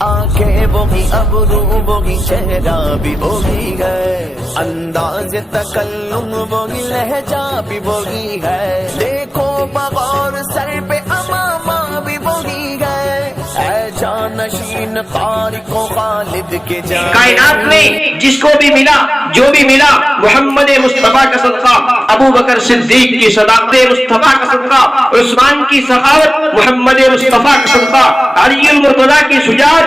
آنکھیں بوگی ابرو بوگی چہرہ بھی بوگی ہے، انداز تکلم بوگی لہجہ بھی بوگی ہے، دیکھو بغور سر پہ امامہ بھی بوگی ہے، اے جانشین قاری کو خالد کے جان کائنات میں جس کو بھی ملا جو بھی ملا محمد مصطفیٰ کا صدقہ، ابو بکر صدیق کی صداقت مصطفیٰ کا صدقہ، عثمان کی سخاوت محمد مصطفیٰ کا صدقہ، علی المرتضیٰ کی شجاعت۔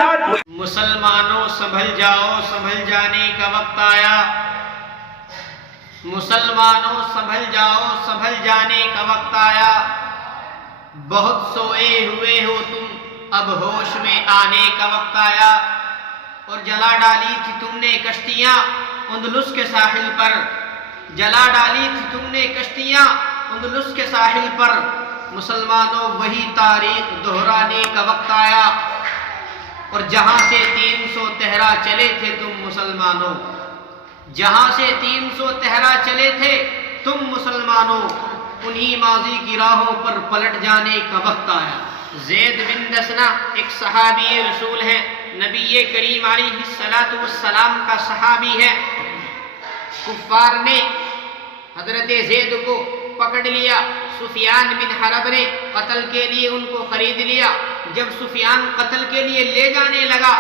مسلمانوں سنبھل جاؤ، سنبھل جانے کا وقت آیا۔ مسلمانوں سنبھل جاؤ، سنبھل جانے کا وقت آیا۔ بہت سوئے ہوئے ہو تم، اب ہوش میں آنے کا وقت آیا۔ اور جلا ڈالی تھی تم نے کشتیاں اندلس کے ساحل پر، جلا ڈالی تھی تم نے کشتیاں اندلس کے ساحل پر۔ مسلمانوں وہی تاریخ دہرانے کا وقت آیا۔ اور جہاں سے 300 تہرا چلے تھے تم مسلمانوں، جہاں سے 300 تہرا چلے تھے تم مسلمانوں، انہی ماضی کی راہوں پر پلٹ جانے کا وقت آیا۔ زید بن دسنہ ایک صحابی رسول ہیں، نبی کریم علیہ السلام کا صحابی ہے۔ کفار نے حضرت زید کو پکڑ لیا، سفیان بن حرب نے قتل کے لیے ان کو خرید لیا۔ جب سفیان قتل کے لیے لے جانے لگا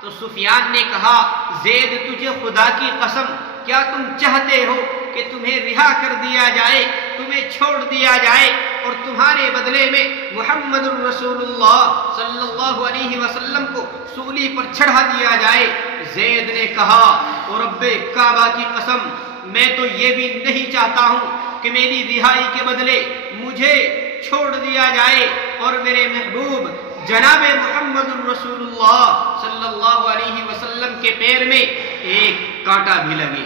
تو سفیان نے کہا، زید تجھے خدا کی قسم کیا تم چاہتے ہو کہ تمہیں رہا کر دیا جائے، تمہیں چھوڑ دیا جائے اور تمہارے بدلے میں محمد الرسول اللہ صلی اللہ علیہ وسلم کو سولی پر چڑھا دیا جائے؟ زید نے کہا، اور رب کعبہ کی قسم میں تو یہ بھی نہیں چاہتا ہوں کہ میری رہائی کے بدلے مجھے چھوڑ دیا جائے اور میرے محبوب جناب محمد الرسول اللہ صلی اللہ علیہ وسلم کے پیر میں ایک کانٹا بھی لگے۔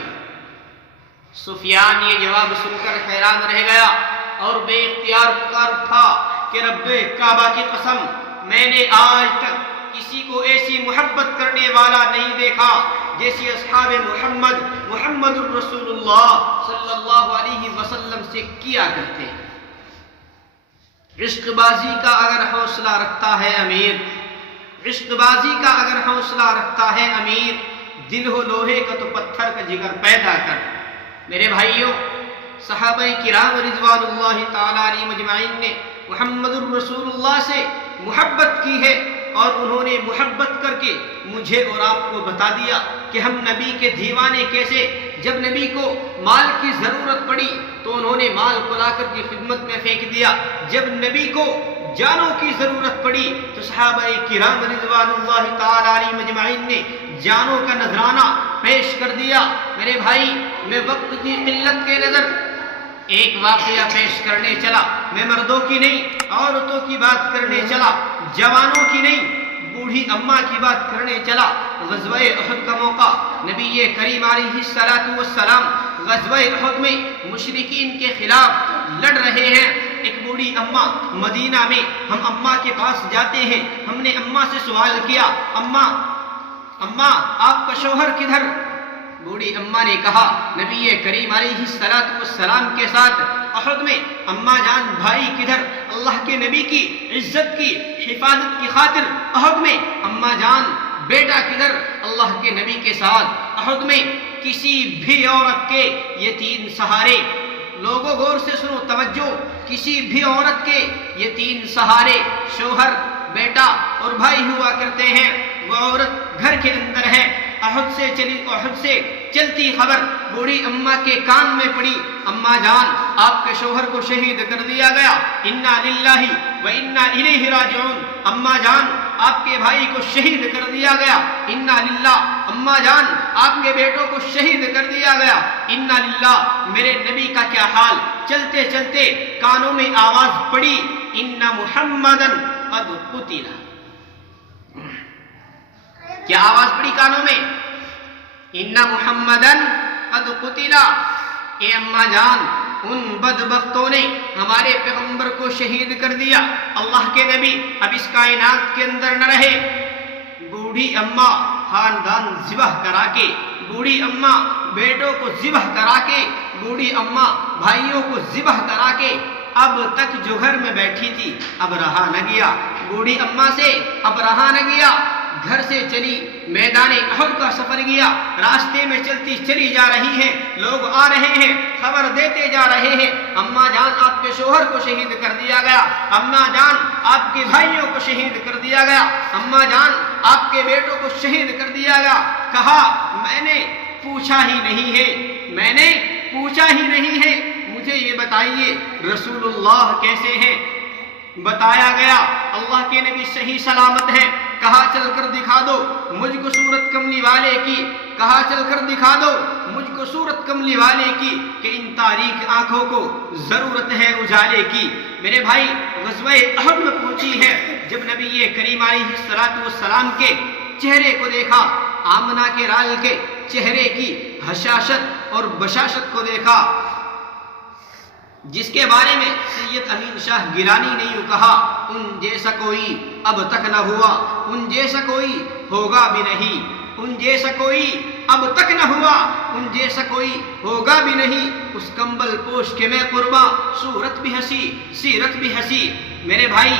سفیان یہ جواب سن کر حیران رہ گیا اور بے اختیار پکار اٹھا کہ رب کعبہ کی قسم میں نے آج تک کسی کو ایسی محبت کرنے والا نہیں دیکھا جیسی اصحاب محمد الرسول اللہ صلی اللہ علیہ وسلم سے کیا کرتے ہیں۔ عشق بازی کا اگر حوصلہ رکھتا ہے امیر، عشق بازی کا اگر حوصلہ رکھتا ہے امیر، دل ہو لوہے کا تو پتھر کا جگر پیدا کر۔ میرے بھائیوں، صحابہ کرام رضوان اللہ تعالی علیہ مجمعین نے محمد الرسول اللہ سے محبت کی ہے اور انہوں نے محبت کر کے مجھے اور آپ کو بتا دیا کہ ہم نبی کے دیوانے کیسے۔ جب نبی کو مال کی ضرورت پڑی تو انہوں نے مال کو لا کر کی خدمت میں پھینک دیا، جب نبی کو جانوں کی ضرورت پڑی تو صحابہ کرام رضوان اللہ تعالی علیہ مجمعین نے جانوں کا نذرانہ پیش کر دیا۔ میرے بھائی، میں وقت کی قلت کے نظر ایک واقعہ پیش کرنے چلا۔ میں مردوں کی نہیں عورتوں کی بات کرنے چلا، جوانوں کی نہیں بوڑھی اماں کی بات کرنے چلا۔ غزوہ احد کا موقع، نبی کریم علیہ السلام غزوہ احد میں مشرکین کے خلاف لڑ رہے ہیں۔ ایک بوڑھی اماں مدینہ میں، ہم اماں کے پاس جاتے ہیں، ہم نے اماں سے سوال کیا، اماں آپ کا شوہر کدھر؟ بوڑھی اماں نے کہا، نبی کریم علیہ السلام کے ساتھ احد میں۔ اماں جان بھائی کدھر؟ اللہ کے نبی کی عزت کی حفاظت کی خاطر احد میں۔ اماں جان بیٹا کدھر؟ اللہ کے نبی کے ساتھ احد میں۔ کسی بھی عورت کے یہ 3 سہارے، لوگوں غور سے سنو، توجہ، کسی بھی عورت کے یہ 3 سہارے شوہر، بیٹا اور بھائی ہوا کرتے ہیں۔ وہ عورت گھر کے اندر ہے، احد سے چلتی خبر بوڑھی اماں کے کان میں پڑی، اماں جان آپ کے شوہر کو شہید کر دیا گیا، انا للہ و انا الیہ راجعون۔ اماں جان آپ کے بھائی کو شہید کر دیا گیا، انا للہ۔ اماں جان آپ کے بیٹوں کو شہید کر دیا گیا، انا للہ۔ میرے نبی کا کیا حال؟ چلتے چلتے کانوں میں آواز پڑی، ان محمدن قد قتل۔ کیا آواز پڑی کانوں میں؟ ان محمدن قد قتل۔ اے اماں جان، ان بدبختوں نے ہمارے پیغمبر کو شہید کر دیا، اللہ کے نبی اب اس کائنات کے اندر نہ رہے۔ بوڑھی اماں خاندان ذبح کرا کے، بوڑھی اماں بیٹوں کو ذبح کرا کے، بوڑھی اماں بھائیوں کو ذبح کرا کے اب تک جو گھر میں بیٹھی تھی اب رہا نہ گیا، بوڑھی اماں سے اب رہا نہ گیا۔ گھر سے چلی میدان احد کا سفر کیا، راستے میں چلتی چلی جا رہی ہیں، لوگ آ رہے ہیں، خبر دیتے جا رہے ہیں، اماں جان آپ کے شوہر کو شہید کر دیا گیا، اماں جان آپ کے بھائیوں کو شہید کر دیا گیا، اماں جان آپ کے بیٹوں کو شہید کر دیا گیا۔ کہا میں نے پوچھا ہی نہیں ہے، میں نے پوچھا ہی نہیں ہے، مجھے یہ بتائیے رسول اللہ کیسے ہیں؟ بتایا گیا اللہ کے نبی صحیح سلامت ہیں۔ کہا چل کر دکھا دو مجھ کو صورت کملی والے کی، کہا چل کر دکھا دو مجھ کو صورت کملی والے کی، کہ ان تاریک آنکھوں کو ضرورت ہے اجالے کی۔ میرے بھائی غزوہ احد میں پہنچی ہے، جب نبی کریم علیہ السلام کے چہرے کو دیکھا، آمنہ کے لال کے چہرے کی حشاشت اور بشاشت کو دیکھا، جس کے بارے میں سید امین شاہ گیلانی نے یوں کہا، ان جیسا کوئی اب تک نہ ہوا، ان جیسا کوئی ہوگا بھی نہیں، ان جیسا کوئی اب تک نہ ہوا، ان جیسا کوئی ہوگا بھی نہیں، اس کمبل پوش کے میں قرباں، صورت بھی ہنسی سیرت بھی ہنسی۔ میرے بھائی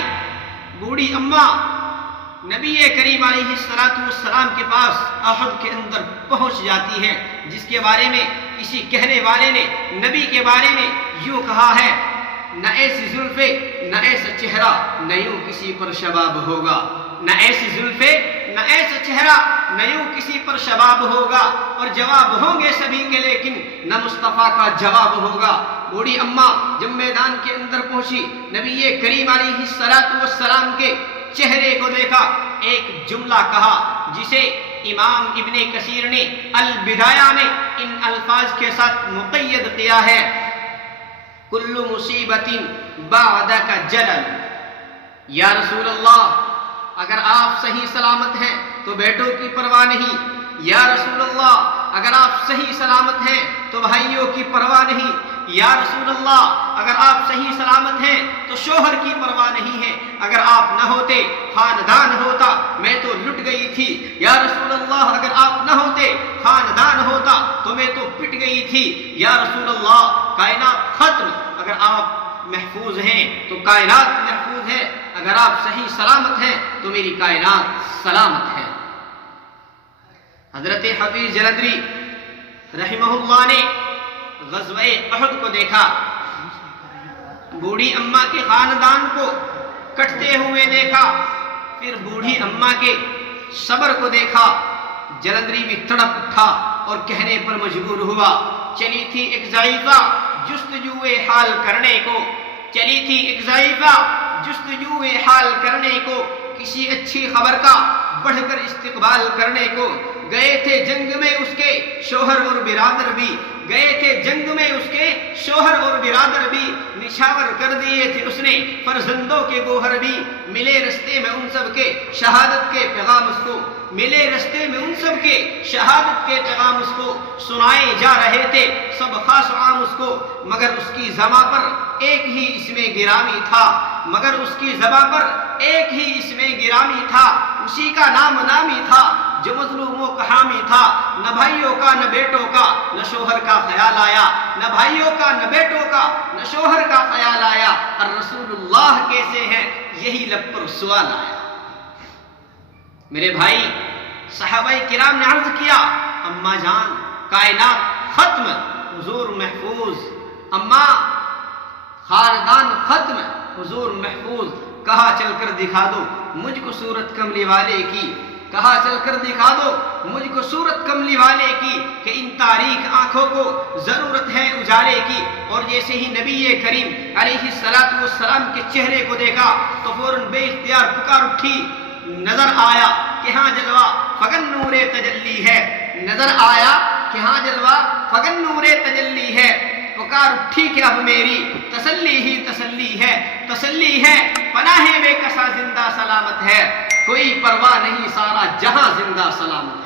بوڑھی اماں نبی کریم علیہ السلام کے پاس احد کے اندر پہنچ جاتی ہے، جس کے بارے میں کسی کہنے والے نے نبی کے بارے میں یوں کہا ہے، نہ ایسی زلفیں نہ ایسا چہرہ نہ یوں کسی پر شباب ہوگا، نہ ایسی زلفیں نہ ایسا چہرہ نہ یوں کسی پر شباب ہوگا، اور جواب ہوں گے سبھی کے لیکن نہ مصطفیٰ کا جواب ہوگا۔ بوڑھی اماں جب میدان کے اندر پہنچی، نبی کریم علیہ السلام کے چہرے کو دیکھا، ایک جملہ کہا جسے امام ابن کثیر نے البدایہ میں ان الفاظ کے ساتھ مقید کیا ہے، کل مصیبت بعدک جلل۔ یا رسول اللہ اگر آپ صحیح سلامت ہیں تو بیٹوں کی پرواہ نہیں، یا رسول اللہ اگر آپ صحیح سلامت ہیں تو بھائیوں کی پرواہ نہیں، یا رسول اللہ اگر آپ صحیح سلامت ہیں تو شوہر کی پرواہ نہیں ہے، اگر آپ نہ ہوتے خاندان ہوتا، میں تو لٹ گئی تھی، یا رسول اللہ اگر آپ نہ ہوتے خاندان ہوتا تو میں تو پٹ گئی تھی، یا رسول اللہ کائنات ختم، اگر آپ محفوظ ہیں تو کائنات محفوظ ہے، اگر آپ صحیح سلامت ہیں تو میری کائنات سلامت ہے۔ حضرت حفیظ جلندری رحمہ اللہ نے غزوہ احد کو دیکھا، بوڑھی اماں کے خاندان کو کٹتے ہوئے دیکھا، پھر بوڑھی اماں کے صبر کو دیکھا، جلندری بھی تڑپ اٹھا اور کہنے پر مجبور ہوا، چلی تھی ایک ضعیفہ جستجوئے حال کرنے کو، چلی تھی ایک ضعیفہ جستجوئے حال کرنے کو، کسی اچھی خبر کا بڑھ کر استقبال کرنے کو، گئے تھے جنگ میں اس کے شوہر اور برادر بھی، گئے تھے جنگ میں اس کے شوہر اور برادر بھی، نشاور کر دیے تھے اس نے فرزندوں کے گوہر بھی، ملے رستے میں ان سب کے شہادت کے پیغام اس کو، ملے رستے میں ان سب کے شہادت کے پیغام اس کو سنائے جا رہے تھے، سب خاص عام اس کو، مگر اس کی زباں پر ایک ہی اس میں گرامی تھا، مگر اس کی زباں پر ایک ہی اس میں گرامی تھا، اسی کا نام نامی تھا جو مظلوموں کا حامی تھا، نہ بھائیوں کا نہ بیٹوں کا نہ شوہر کا خیال آیا، نہ بھائیوں کا نہ بیٹوں کا نہ شوہر کا خیال آیا، اور رسول اللہ کیسے ہیں یہی لب پر سوال آیا۔ میرے بھائی صحابہ کرام نے عرض کیا، اماں جان کائنات ختم حضور محفوظ، اماں خاندان ختم حضور محفوظ، کہا چل کر دکھا دو مجھ کو صورت کملی والے کی، کہا چل کر دکھا دو مجھ کو صورت کملی والے کی، کہ ان تاریک آنکھوں کو ضرورت ہے اجالے کی۔ اور جیسے ہی نبی کریم علیہ السلام کے چہرے کو دیکھا تو فوراً بے اختیار پکار اٹھی، نظر آیا کہ ہاں جلوہ فگن نور تجلی ہے، نظر آیا کہ ہاں جلوہ فگن نور تجلی ہے، پکار اٹھی کہ اب میری تسلی ہی تسلی ہے، تسلی ہے پناہ بے کسا زندہ سلامت ہے، کوئی پرواہ نہیں سارا جہاں زندہ سلامت ہے۔